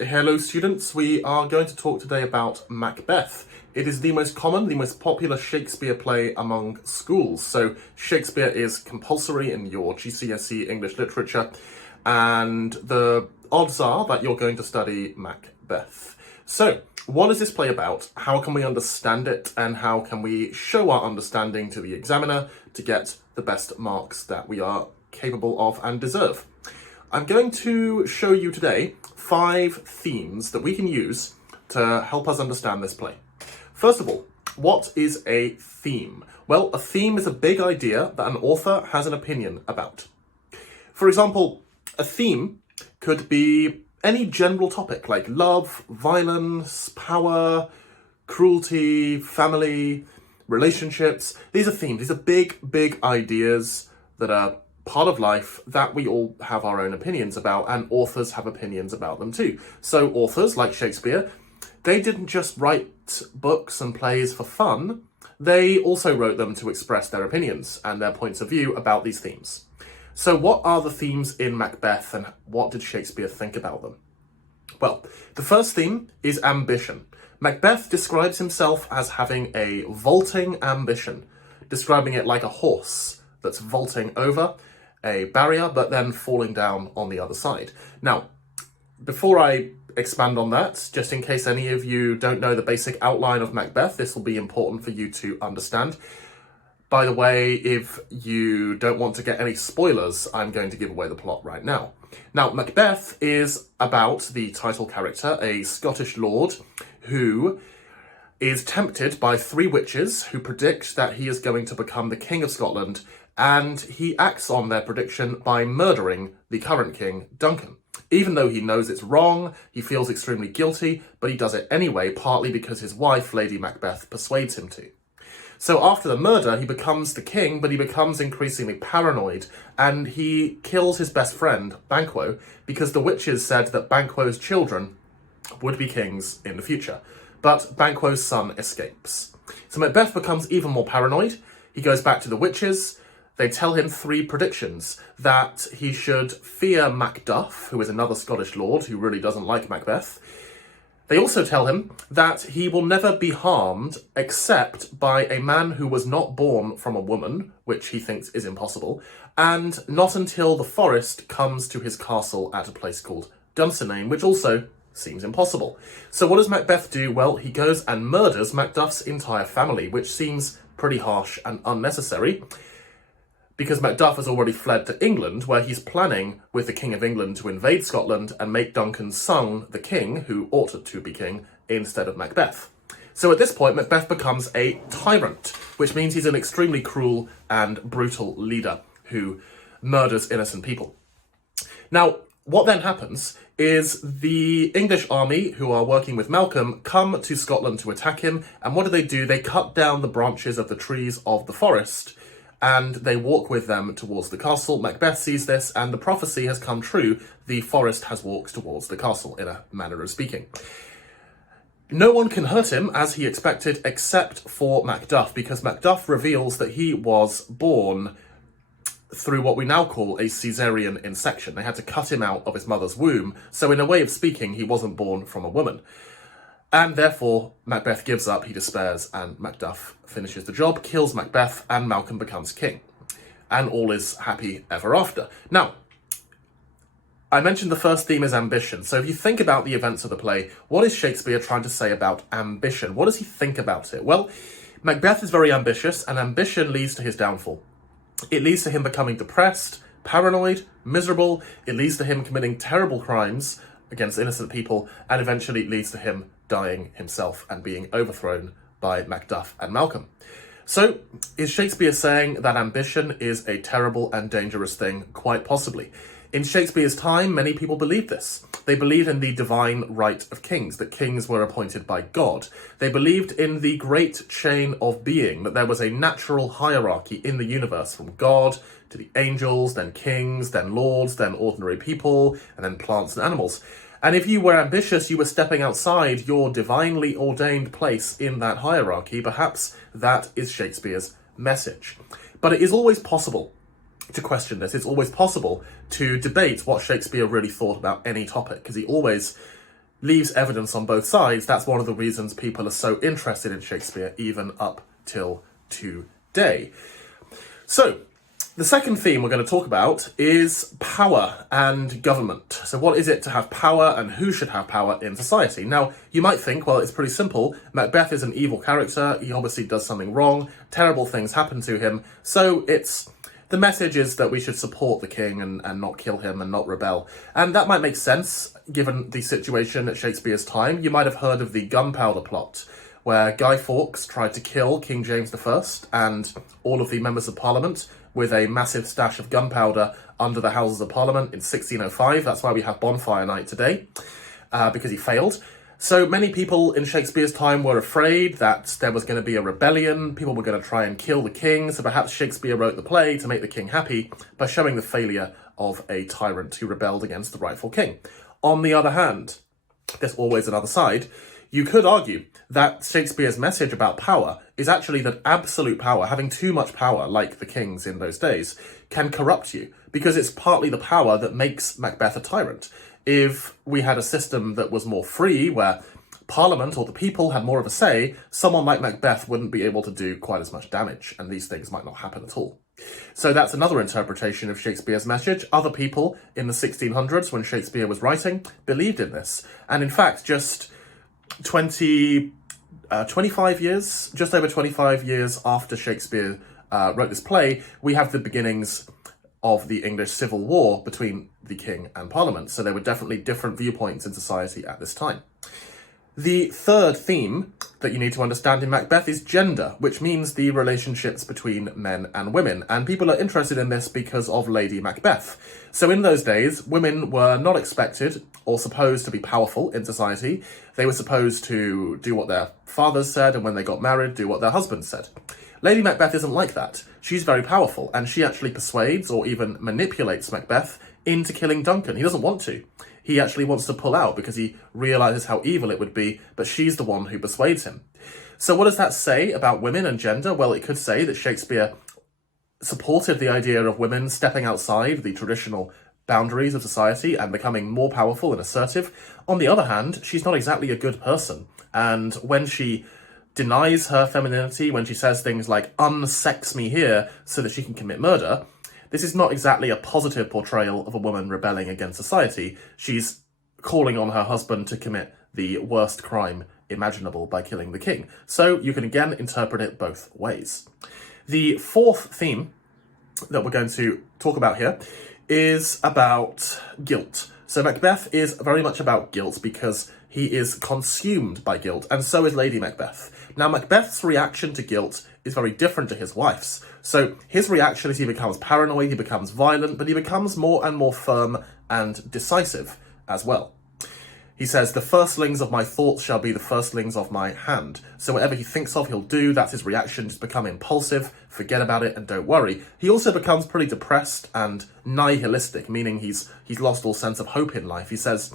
Hello students, we are going to talk today about Macbeth. It is the most common, the most popular Shakespeare play among schools. So Shakespeare is compulsory in your GCSE English literature, and the odds are that you're going to study Macbeth. So what is this play about? How can we understand it, and how can we show our understanding to the examiner to get the best marks that we are capable of and deserve? I'm going to show you today 5 themes that we can use to help us understand this play. First of all, what is a theme? Well, a theme is a big idea that an author has an opinion about. For example, a theme could be any general topic like love, violence, power, cruelty, family, relationships. These are themes. These are big ideas that are part of life that we all have our own opinions about, and authors have opinions about them too. So authors, like Shakespeare, they didn't just write books and plays for fun, they also wrote them to express their opinions and their points of view about these themes. So what are the themes in Macbeth, and what did Shakespeare think about them? Well, the first theme is ambition. Macbeth describes himself as having a vaulting ambition, describing it like a horse that's vaulting over a barrier, but then falling down on the other side. Now, before I expand on that, just in case any of you don't know the basic outline of Macbeth, this will be important for you to understand. By the way, if you don't want to get any spoilers, I'm going to give away the plot right now. Now, Macbeth is about the title character, a Scottish lord who is tempted by 3 witches who predict that he is going to become the King of Scotland, and he acts on their prediction by murdering the current king, Duncan. Even though he knows it's wrong, he feels extremely guilty, but he does it anyway, partly because his wife, Lady Macbeth, persuades him to. So after the murder, he becomes the king, but he becomes increasingly paranoid, and he kills his best friend, Banquo, because the witches said that Banquo's children would be kings in the future. But Banquo's son escapes. So Macbeth becomes even more paranoid. He goes back to the witches. They tell him 3 predictions: that he should fear Macduff, who is another Scottish lord who really doesn't like Macbeth. They also tell him that he will never be harmed except by a man who was not born from a woman, which he thinks is impossible, and not until the forest comes to his castle at a place called Dunsinane, which also seems impossible. So what does Macbeth do? Well, he goes and murders Macduff's entire family, which seems pretty harsh and unnecessary, because Macduff has already fled to England, where he's planning with the King of England to invade Scotland and make Duncan's son the king, who ought to be king, instead of Macbeth. So at this point, Macbeth becomes a tyrant, which means he's an extremely cruel and brutal leader who murders innocent people. Now, what then happens is the English army, who are working with Malcolm, come to Scotland to attack him, and what do? They cut down the branches of the trees of the forest, and they walk with them towards the castle. Macbeth sees this, and the prophecy has come true. The forest has walked towards the castle, in a manner of speaking. No one can hurt him, as he expected, except for Macduff, because Macduff reveals that he was born through what we now call a caesarean section. They had to cut him out of his mother's womb, so in a way of speaking, he wasn't born from a woman. And therefore, Macbeth gives up, he despairs, and Macduff finishes the job, kills Macbeth, and Malcolm becomes king. And all is happy ever after. Now, I mentioned the first theme is ambition. So if you think about the events of the play, what is Shakespeare trying to say about ambition? What does he think about it? Well, Macbeth is very ambitious, and ambition leads to his downfall. It leads to him becoming depressed, paranoid, miserable. It leads to him committing terrible crimes against innocent people, and eventually it leads to him dying himself and being overthrown by Macduff and Malcolm. So, is Shakespeare saying that ambition is a terrible and dangerous thing? Quite possibly. In Shakespeare's time, many people believed this. They believed in the divine right of kings, that kings were appointed by God. They believed in the great chain of being, that there was a natural hierarchy in the universe, from God to the angels, then kings, then lords, then ordinary people, and then plants and animals. And if you were ambitious, you were stepping outside your divinely ordained place in that hierarchy. Perhaps that is Shakespeare's message. But it is always possible to question this. It's always possible to debate what Shakespeare really thought about any topic, because he always leaves evidence on both sides. That's one of the reasons people are so interested in Shakespeare, even up till today. So, the second theme we're going to talk about is power and government. So what is it to have power and who should have power in society? Now, you might think, well, it's pretty simple. Macbeth is an evil character. He obviously does something wrong. Terrible things happen to him. So the message is that we should support the king and not kill him and not rebel. And that might make sense given the situation at Shakespeare's time. You might have heard of the Gunpowder Plot, where Guy Fawkes tried to kill King James I and all of the members of Parliament with a massive stash of gunpowder under the Houses of Parliament in 1605. That's why we have Bonfire Night today, because he failed. So many people in Shakespeare's time were afraid that there was going to be a rebellion, people were going to try and kill the king, so perhaps Shakespeare wrote the play to make the king happy by showing the failure of a tyrant who rebelled against the rightful king. On the other hand, there's always another side. You could argue that Shakespeare's message about power is actually that absolute power, having too much power, like the kings in those days, can corrupt you, because it's partly the power that makes Macbeth a tyrant. If we had a system that was more free, where Parliament or the people had more of a say, someone like Macbeth wouldn't be able to do quite as much damage, and these things might not happen at all. So that's another interpretation of Shakespeare's message. Other people in the 1600s, when Shakespeare was writing, believed in this. And in fact, just 25 years, just over 25 years after Shakespeare wrote this play, we have the beginnings of the English Civil War between the king and Parliament. So there were definitely different viewpoints in society at this time. The third theme that you need to understand in Macbeth is gender, which means the relationships between men and women. And people are interested in this because of Lady Macbeth. So in those days, women were not expected or supposed to be powerful in society. They were supposed to do what their fathers said, and when they got married, do what their husbands said. Lady Macbeth isn't like that. She's very powerful, and she actually persuades or even manipulates Macbeth into killing Duncan. He doesn't want to. He actually wants to pull out because he realises how evil it would be, but she's the one who persuades him. So what does that say about women and gender? Well, it could say that Shakespeare supported the idea of women stepping outside the traditional boundaries of society and becoming more powerful and assertive. On the other hand, she's not exactly a good person. And when she denies her femininity, when she says things like, unsex me here so that she can commit murder, this is not exactly a positive portrayal of a woman rebelling against society. She's calling on her husband to commit the worst crime imaginable by killing the king. So you can again interpret it both ways. The fourth theme that we're going to talk about here is about guilt. So Macbeth is very much about guilt because he is consumed by guilt, and so is Lady Macbeth. Now, Macbeth's reaction to guilt is very different to his wife's. So his reaction is he becomes paranoid, he becomes violent, but he becomes more and more firm and decisive as well. He says, the firstlings of my thoughts shall be the firstlings of my hand. So whatever he thinks of, he'll do. That's his reaction. Just become impulsive, forget about it, and don't worry. He also becomes pretty depressed and nihilistic, meaning he's lost all sense of hope in life. He says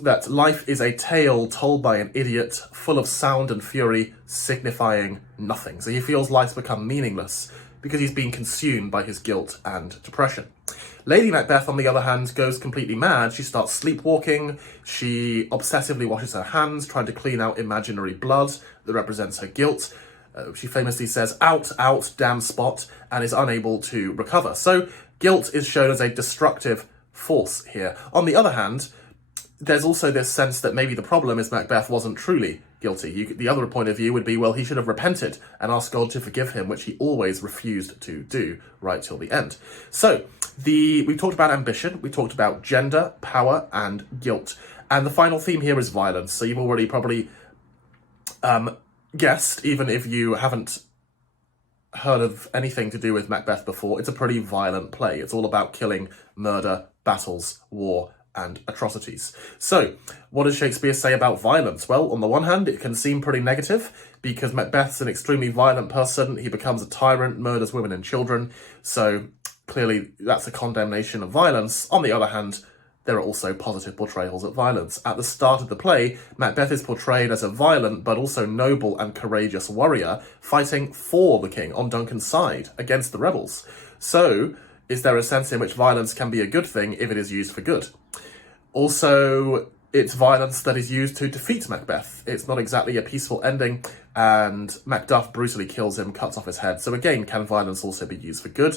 that life is a tale told by an idiot, full of sound and fury, signifying nothing. So he feels life's become meaningless because he's been consumed by his guilt and depression. Lady Macbeth, on the other hand, goes completely mad. She starts sleepwalking. She obsessively washes her hands, trying to clean out imaginary blood that represents her guilt. She famously says, out, out, damn spot, and is unable to recover. So guilt is shown as a destructive force here. On the other hand, there's also this sense that maybe the problem is Macbeth wasn't truly guilty. The other point of view would be, well, he should have repented and asked God to forgive him, which he always refused to do right till the end. So we talked about ambition, we talked about gender, power, and guilt. And the final theme here is violence. So you've already probably guessed, even if you haven't heard of anything to do with Macbeth before, it's a pretty violent play. It's all about killing, murder, battles, war, and atrocities. So, what does Shakespeare say about violence? Well, on the one hand, it can seem pretty negative, because Macbeth's an extremely violent person. He becomes a tyrant, murders women and children, so clearly that's a condemnation of violence. On the other hand, there are also positive portrayals of violence. At the start of the play, Macbeth is portrayed as a violent but also noble and courageous warrior fighting for the king on Duncan's side against the rebels. So, is there a sense in which violence can be a good thing if it is used for good? Also, it's violence that is used to defeat Macbeth. It's not exactly a peaceful ending, and Macduff brutally kills him, cuts off his head. So again, can violence also be used for good?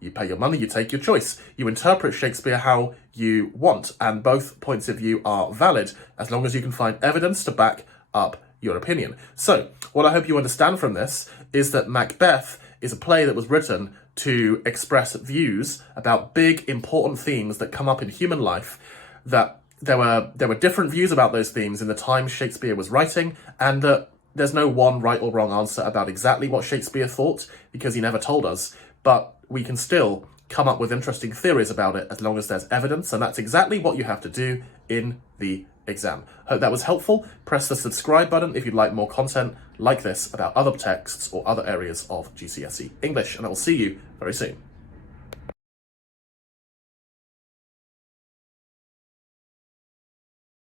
You pay your money, you take your choice. You interpret Shakespeare how you want, and both points of view are valid as long as you can find evidence to back up your opinion. So, what I hope you understand from this is that Macbeth is a play that was written to express views about big, important themes that come up in human life, that there were different views about those themes in the time Shakespeare was writing, and that there's no one right or wrong answer about exactly what Shakespeare thought, because he never told us, but we can still come up with interesting theories about it as long as there's evidence, and that's exactly what you have to do in the exam. Hope that was helpful. Press the subscribe button if you'd like more content like this about other texts or other areas of GCSE English, and I will see you very soon.